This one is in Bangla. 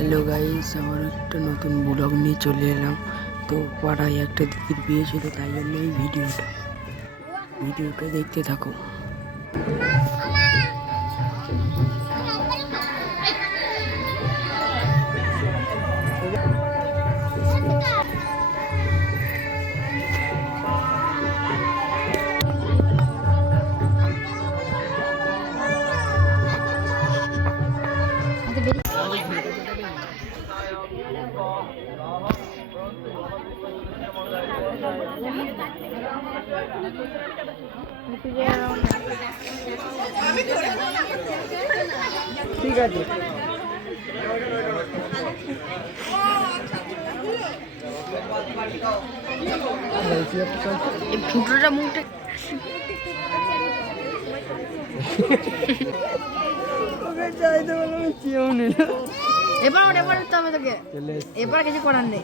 হ্যালো গাইস, আমার একটা নতুন ব্লগ নিয়ে চলে এলাম। তো পাড়ায় একটা দিদির বিয়ে ছিল, তাই জন্য এই ভিডিওটা দেখতে থাকো। ঠিক আছে, ফুটোটা মুখটা এবার তো আমি তোকে এবার কিছু করার নেই।